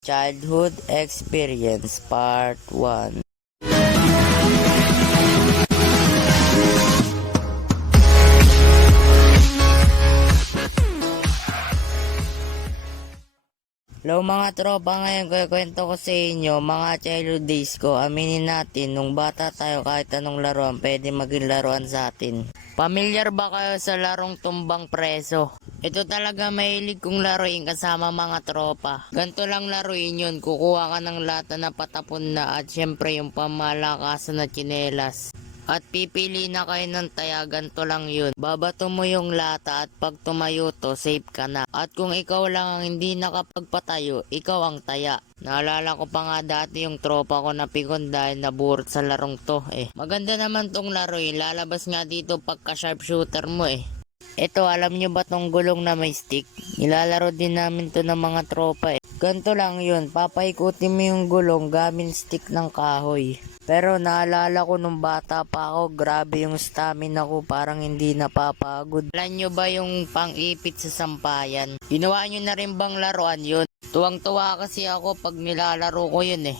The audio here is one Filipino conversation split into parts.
Childhood Experience Part 1. Hello mga tropa, ngayon kwento ko sa inyo mga childhood days ko. Aminin natin, nung bata tayo kahit anong laruan pwede maging laruan sa atin. Pamilyar ba kayo sa larong tumbang preso? Ito talaga mahilig kong laruin kasama mga tropa. Ganto lang laruin yun, kukuha ka ng lata na patapon na at syempre yung pamalakasan na tsinelas. At pipili na kayo ng taya, ganto lang yun. Babato mo yung lata at pag tumayo to, safe ka na. At kung ikaw lang ang hindi nakapagpatayo, ikaw ang taya. Naalala ko pa nga dati yung tropa ko na pikon dahil naburot sa larong to Maganda naman tong laro lalabas nga dito pagka sharpshooter mo Ito, alam nyo ba tong gulong na may stick? Nilalaro din namin to ng mga tropa Ganto lang yun, papaikutin mo yung gulong gamit stick ng kahoy. Pero naalala ko nung bata pa ako, grabe yung stamina ko, parang hindi napapagod. Alam nyo ba yung pang-ipit sa sampayan? Ginawa nyo na rin bang laruan yun? Tuwang-tuwa kasi ako pag nilalaro ko yun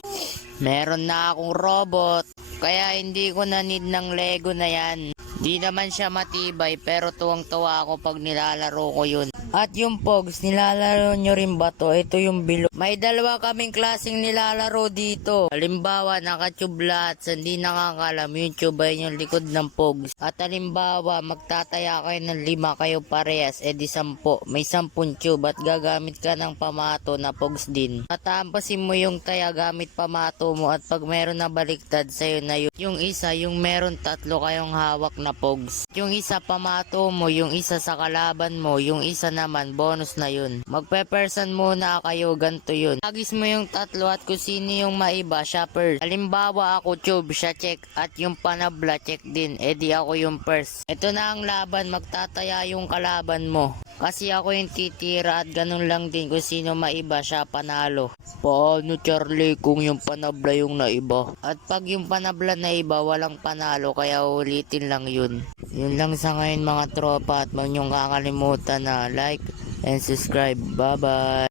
Meron na akong robot, kaya hindi ko na need ng Lego na yan. Di naman siya matibay pero tuwang-tuwa ako pag nilalaro ko yun. At yung Pogs, nilalaro nyo rin ba to? Ito yung bilog. May dalawa kaming klaseng nilalaro dito. Halimbawa, nakatube lahat. Sa hindi nakakalam, yung tube ay yung likod ng Pogs. At halimbawa, magtataya kayo ng 5 kayo parehas, di 10. May 10 tube at gagamit ka ng pamato na Pogs din. Tatampasin mo yung taya gamit pamato mo at pag meron na baliktad sa'yo na yun. Yung isa, yung meron 3 kayong hawak na Pogs. Yung isa pamato mo, yung isa sa kalaban mo, yung isa naman bonus na yun. Magpe-person muna kayo, ganto yun. Tagis mo yung 3 at kung sino yung maiba, siya first. Halimbawa ako tube, siya check at yung panabla check din, di ako yung first. Ito na ang laban, magtataya yung kalaban mo. Kasi ako yung titira at ganun lang din kung sino maiba, siya panalo. Paano Charlie kung yung panabla yung naiba? At pag yung panabla naiba, walang panalo kaya ulitin lang yun. Yun lang sa ngayon mga tropa at huwag niyong kakalimutan na like and subscribe. Bye bye!